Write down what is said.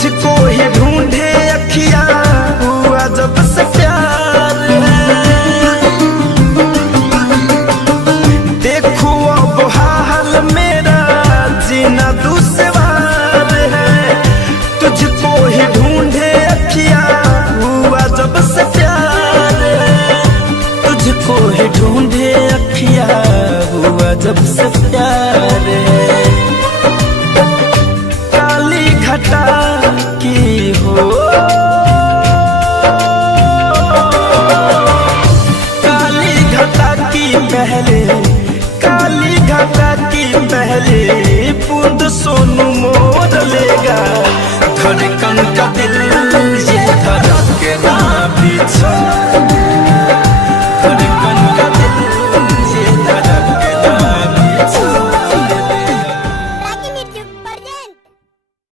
तुझको ही ढूंढे अखियां हुआ जब से प्यार है। देखो अब हाल मेरा जीना दुश्वार है। तुझको ही ढूंढे अखियां हुआ जब से प्यार है। तुझको ही ढूंढे अखियां हुआ जब से प्यार है। काली घटा की हो